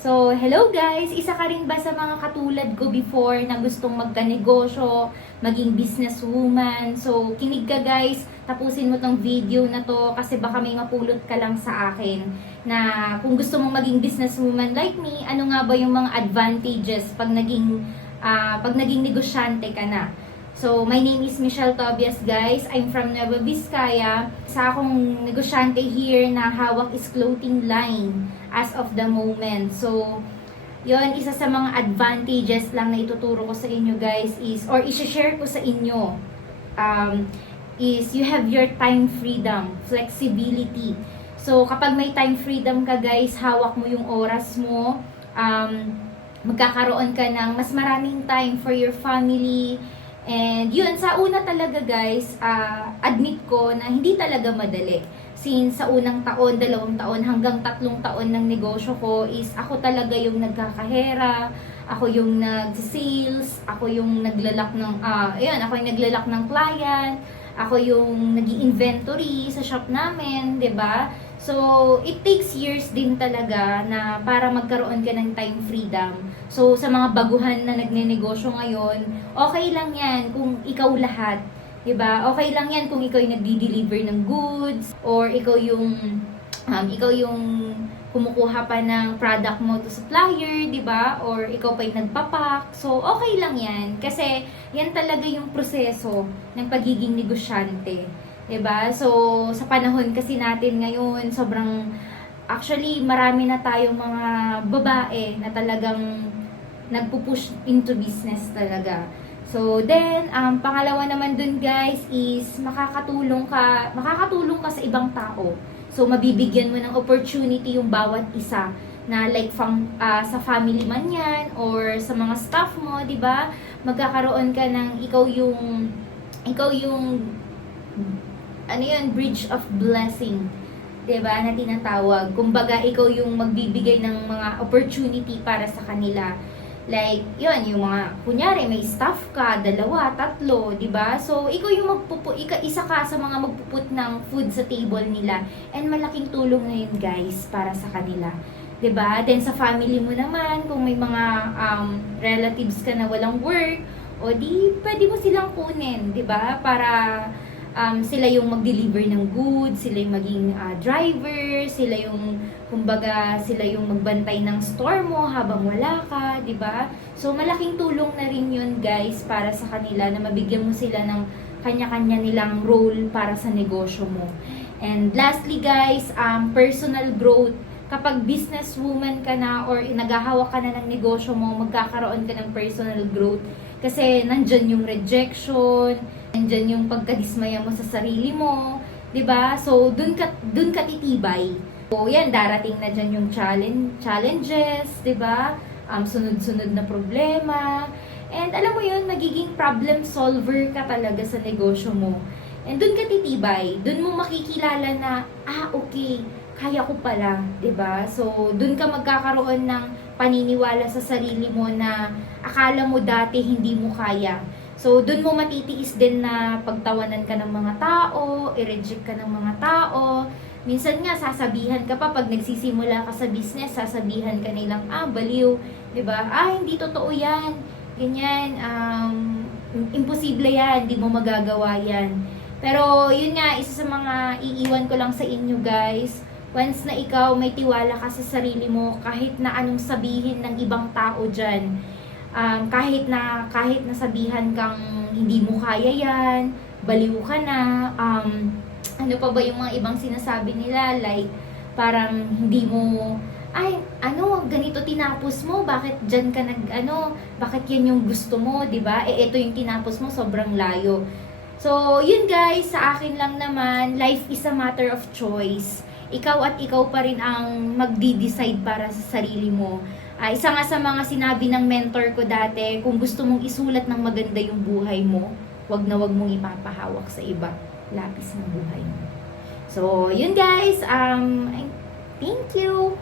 So, hello guys! Isa ka rin ba sa mga katulad ko before na gustong magka-negosyo, maging businesswoman? So, kinig ka guys, tapusin mo tong video na to kasi baka may mapulot ka lang sa akin na kung gusto mong maging businesswoman like me, ano nga ba yung mga advantages pag naging negosyante ka na? So, my name is Michelle Tobias guys. I'm from Nueva Vizcaya. Sa akong negosyante here na hawak is clothing line as of the moment. So, yon isa sa mga advantages lang na ituturo ko sa inyo guys is, or i-share ko sa inyo, is you have your time freedom, flexibility. So, kapag may time freedom ka guys, hawak mo yung oras mo, magkakaroon ka ng mas maraming time for your family. And yun, sa una talaga guys, admit ko na hindi talaga madali. Since sa unang taon, 2 taon, hanggang 3 taon ng negosyo ko is ako talaga yung nagkakahera, ako yung nag-sales, ako yung naglalak ng, ako yung naglalak ng client, ako yung nag-inventory sa shop namin, 'di ba? So, it takes years din talaga na para magkaroon ka ng time freedom. So, sa mga baguhan na nagnenegosyo ngayon, okay lang yan kung ikaw lahat. 'Di ba? Okay lang yan kung ikaw yung nagdi-deliver ng goods or ikaw yung kumukuha pa ng product mo to supplier, 'di ba? Or ikaw pa yung nagpapak. So, okay lang yan kasi yan talaga yung proseso ng pagiging negosyante. 'Di ba? So, sa panahon kasi natin ngayon, actually marami na tayong mga babae na talagang nagpupush into business talaga. So, then, pangalawa naman dun guys is makakatulong ka sa ibang tao. So, mabibigyan mo ng opportunity yung bawat isa na like sa family man yan or sa mga staff mo, 'di ba? Magkakaroon ka ng ikaw yung bridge of blessing, 'di ba? Na tinatawag. Kumbaga ikaw yung magbibigay ng mga opportunity para sa kanila. Like, yun, yung mga, kunyari, may staff ka, 2, 3, di ba? So, ikaw yung isa ka sa mga magpuput ng food sa table nila. And malaking tulong na yun, guys, para sa kanila. Di ba? Then, sa family mo naman, kung may mga relatives ka na walang work, o di, pwede mo silang kunin, di ba? Para sila yung mag-deliver ng goods, sila yung maging driver, sila yung magbantay ng store mo habang wala ka, 'di ba? So malaking tulong na rin 'yun, guys, para sa kanila na mabigyan mo sila ng kanya-kanya nilang role para sa negosyo mo. And lastly, guys, personal growth. Kapag businesswoman ka na or naghahawak ka na ng negosyo mo, magkakaroon ka ng personal growth. Kasi nandyan yung rejection, nandyan yung pagkadismaya mo sa sarili mo, 'di ba? So, dun ka titibay. So, yan, darating na dyan yung challenges, 'di ba? Sunod-sunod na problema. And alam mo yun, magiging problem solver ka talaga sa negosyo mo. And dun ka titibay. Dun mo makikilala na, okay, kaya ko pala, 'di ba? So, dun ka magkakaroon ng paniniwala sa sarili mo na akala mo dati hindi mo kaya. So, dun mo matitiis din na pagtawanan ka ng mga tao, i-reject ka ng mga tao. Minsan nga, sasabihan ka pa pag nagsisimula ka sa business, sasabihan ka nilang, baliw, 'di ba? Hindi totoo 'yan. Ganyan, imposible 'yan, hindi mo magagawa 'yan. Pero, yun nga, isa sa mga iiwan ko lang sa inyo, guys. Once na ikaw may tiwala ka sa sarili mo, kahit na anong sabihin ng ibang tao dyan, kahit na sabihan kang hindi mo kaya yan, baliw ka na, ano pa ba yung mga ibang sinasabi nila, like, parang hindi mo, ganito tinapos mo, bakit dyan ka bakit yan yung gusto mo, 'di ba? Ito yung tinapos mo, sobrang layo. So, yun guys, sa akin lang naman, life is a matter of choice. Ikaw at ikaw pa rin ang magdi-decide para sa sarili mo. Isa nga sa mga sinabi ng mentor ko dati, kung gusto mong isulat ng maganda yung buhay mo, wag na wag mong ipapahawak sa iba, lapis ng buhay mo. So, yun guys, thank you!